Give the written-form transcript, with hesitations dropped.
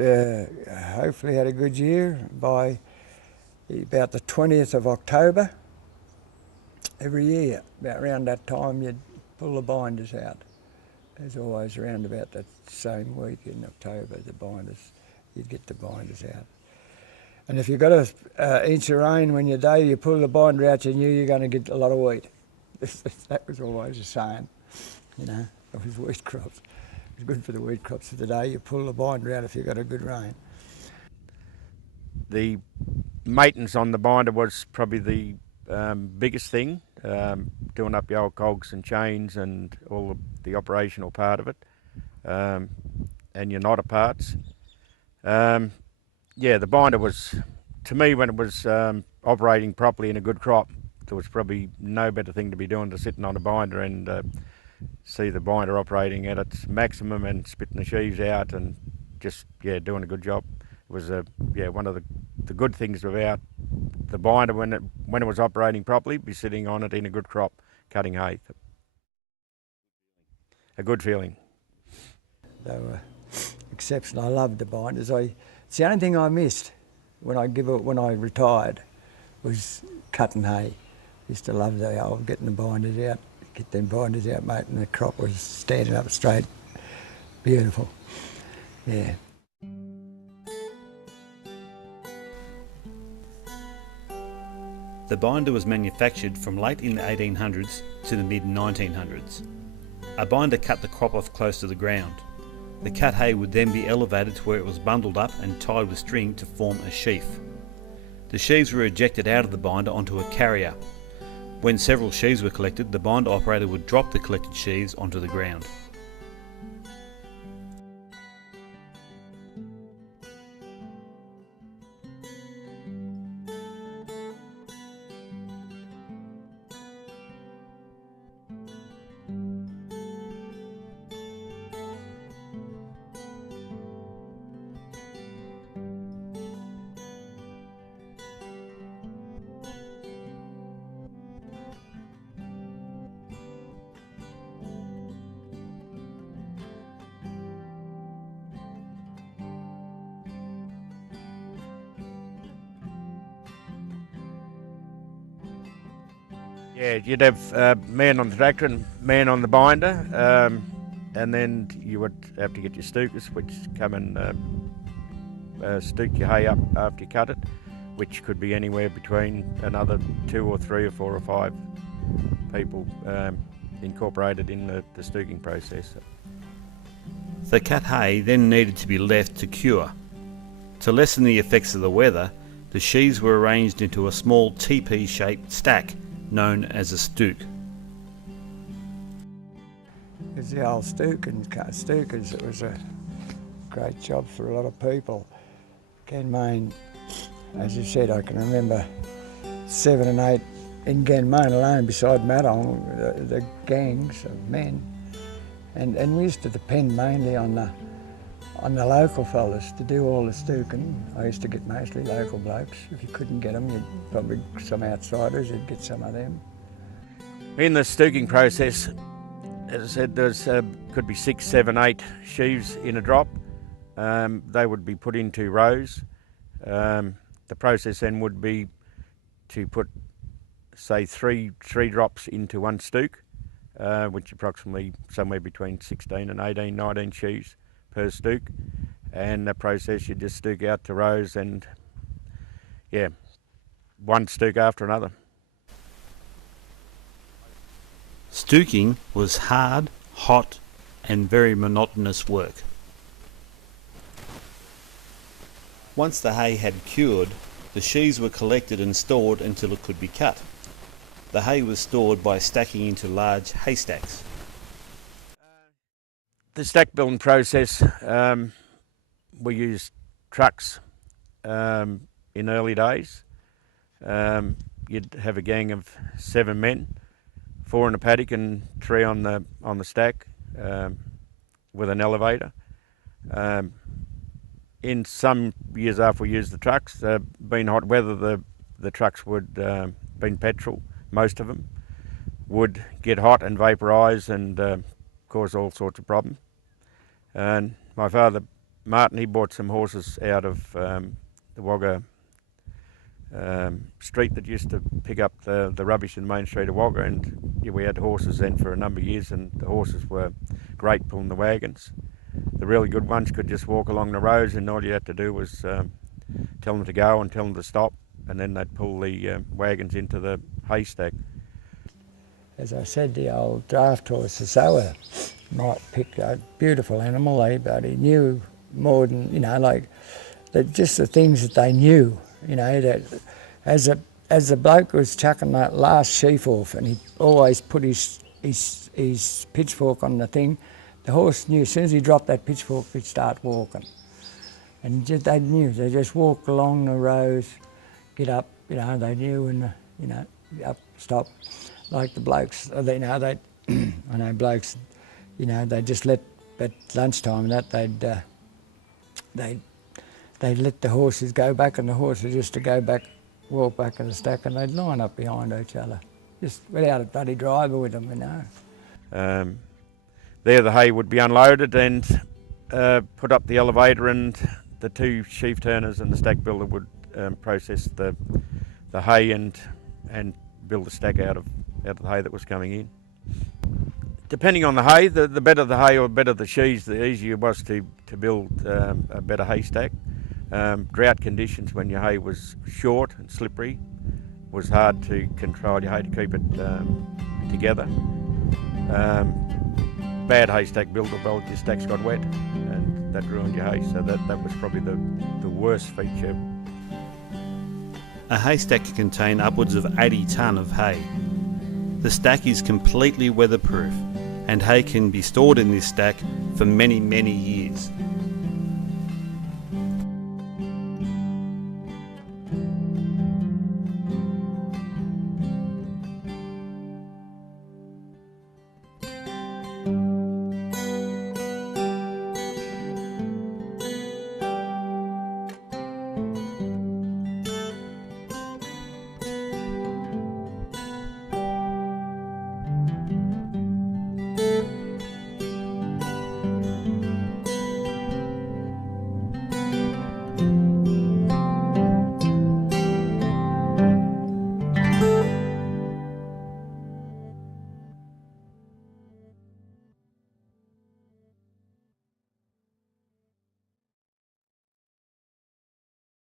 hopefully had a good year. By about the 20th of October every year, about around that time, you'd pull the binders out. There's always around about that same week in October, you'd get the binders out. And if you've got an inch of rain when you pull the binder out, you knew you're going to get a lot of wheat. That was always a saying, you know, of his wheat crops. It was good for the wheat crops of the day. You pull the binder out if you got a good rain. The maintenance on the binder was probably the biggest thing, doing up the old cogs and chains and all the operational part of it, and your knotter parts. Yeah, the binder was, to me, when it was operating properly in a good crop, there was probably no better thing to be doing than sitting on a binder and see the binder operating at its maximum and spitting the sheaves out and just, yeah, doing a good job. It was one of the good things about the binder when it was operating properly, be sitting on it in a good crop, cutting hay. A good feeling. They were exceptional. I loved the binders. It's the only thing I missed when I retired was cutting hay. Used to love the old getting the binders out, get them binders out, mate, and the crop was standing up straight. Beautiful. Yeah. The binder was manufactured from late in the 1800s to the mid-1900s. A binder cut the crop off close to the ground. The cut hay would then be elevated to where it was bundled up and tied with string to form a sheaf. The sheaves were ejected out of the binder onto a carrier. When several sheaves were collected, the binder operator would drop the collected sheaves onto the ground. Yeah, you'd have a man on the tractor and man on the binder, and then you would have to get your stookers, which come and stook your hay up after you cut it, which could be anywhere between another 2 or 3 or 4 or 5 people incorporated in the stooking process. The cut hay then needed to be left to cure. To lessen the effects of the weather, the sheaves were arranged into a small teepee-shaped stack known as a stook. It's the old stookers. It was a great job for a lot of people. Ganmain, as you said, I can remember 7 and 8 in Ganmain alone beside Madong, the gangs of men. And we used to depend mainly on the local fellas to do all the stooking. I used to get mostly local blokes. If you couldn't get them, you'd probably some outsiders, you'd get some of them. In the stooking process, as I said, there's could be 6, 7, 8 sheaves in a drop. They would be put into rows. The process then would be to put, say, three drops into one stook, which approximately somewhere between 16 and 18, 19 sheaves per stook, and the process you just stook out to rows and one stook after another. Stooking was hard, hot and very monotonous work. Once the hay had cured, the sheaves were collected and stored until it could be cut. The hay was stored by stacking into large haystacks. The stack building process, we used trucks in early days. You'd have a gang of 7 men, 4 in a paddock and 3 on the stack, with an elevator. In some years after we used the trucks, being hot weather, the trucks would been petrol, most of them, would get hot and vaporise and cause all sorts of problems. And my father Martin, he bought some horses out of the Wagga street that used to pick up the rubbish in the main street of Wagga, and yeah, we had horses then for a number of years, and the horses were great pulling the wagons. The really good ones could just walk along the roads, and all you had to do was tell them to go and tell them to stop, and then they'd pull the wagons into the haystack. As I said, the old draft horses, they were, might pick a beautiful animal, but he knew more than, like, just the things that they knew, that as the bloke was chucking that last sheaf off, and he always put his pitchfork on the thing, the horse knew as soon as he dropped that pitchfork, he'd start walking. And they knew, they just walk along the rows, get up, they knew, and, up, stop. Like the blokes, they I know blokes, they just let, at lunchtime and that, they'd let the horses go back, and the horses just to go back, walk back in the stack, and they'd line up behind each other, just without a bloody driver with them, There the hay would be unloaded and put up the elevator, and the two sheaf turners and the stack builder would process the hay and build the stack out of the hay that was coming in. Depending on the hay, the better the hay or better the sheaves, the easier it was to build a better haystack. Drought conditions, when your hay was short and slippery, was hard to control your hay to keep it together. Bad haystack builder, well, your stacks got wet and that ruined your hay, so that was probably the worst feature. A haystack can contain upwards of 80 tonne of hay. The stack is completely weatherproof, and hay can be stored in this stack for many, many years.